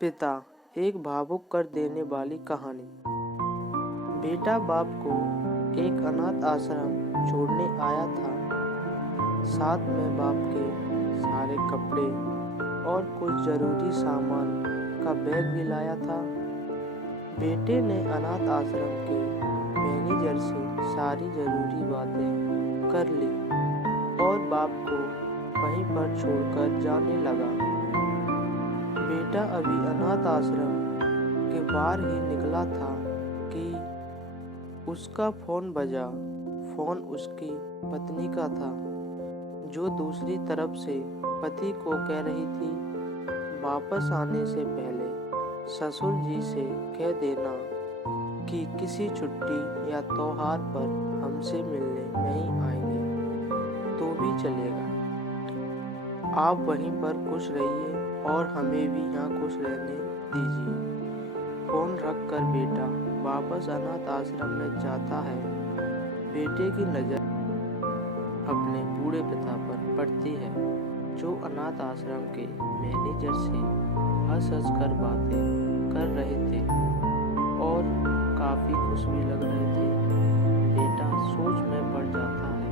पिता, एक भावुक कर देने वाली कहानी। बेटा बाप को एक अनाथ आश्रम छोड़ने आया था। साथ में बाप के सारे कपड़े और कुछ जरूरी सामान का बैग भी लाया था। बेटे ने अनाथ आश्रम के मैनेजर से सारी जरूरी बातें कर ली और बाप को वहीं पर छोड़कर जाने लगा। बेटा अभी अनाथ आश्रम के बाहर ही निकला था कि उसका फोन बजा। फोन उसकी पत्नी का था, जो दूसरी तरफ से पति को कह रही थी, वापस आने से पहले ससुर जी से कह देना कि किसी छुट्टी या त्योहार पर हमसे मिलने नहीं आएंगे तो भी चलेगा। आप वहीं पर खुश रहिए और हमें भी यहाँ खुश रहने दीजिए। फोन रखकर बेटा वापस अनाथ आश्रम में जाता है। बेटे की नज़र अपने बूढ़े पिता पर पड़ती है, जो अनाथ आश्रम के मैनेजर से हंस कर बातें कर रहे थे और काफ़ी खुश भी लग रहे थे। बेटा सोच में पड़ जाता है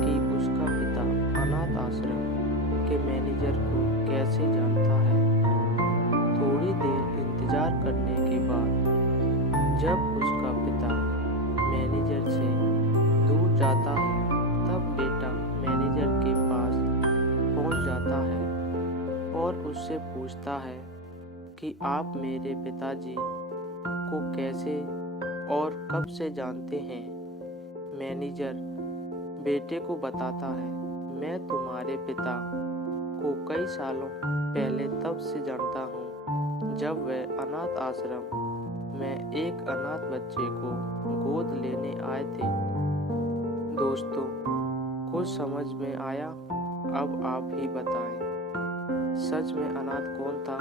कि उसका पिता अनाथ आश्रम के मैनेजर को कैसे जानता है। थोड़ी देर इंतजार करने के बाद जब उसका पिता मैनेजर से दूर जाता है, तब बेटा मैनेजर के पास पहुंच जाता है और उससे पूछता है कि आप मेरे पिताजी को कैसे और कब से जानते हैं। मैनेजर बेटे को बताता है, मैं तुम्हारे पिता को कई सालों पहले तब से जानता हूँ जब वह अनाथ आश्रम में एक अनाथ बच्चे को गोद लेने आए थे। दोस्तों, कुछ समझ में आया? अब आप ही बताएं, सच में अनाथ कौन था?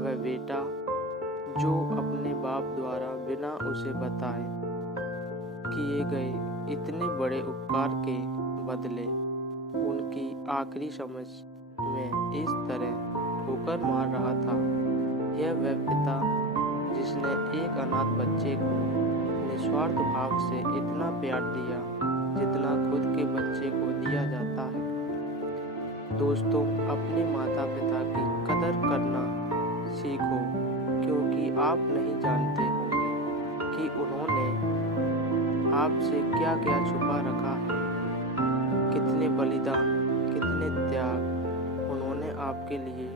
वह बेटा जो अपने बाप द्वारा बिना उसे बताए किए गए इतने बड़े उपकार के बदले उनकी आखिरी समझ में इस तरह ठोकर मार रहा था। यह वह पिता जिसने एक अनाथ बच्चे को निस्वार्थ भाव से इतना प्यार दिया जितना खुद के बच्चे को दिया जाता है। दोस्तों, अपने माता पिता की कदर करना सीखो, क्योंकि आप नहीं जानते होंगे कि उन्होंने आपसे क्या क्या छुपा रखा है। कितने बलिदान, कितने त्याग उन्होंने आपके लिए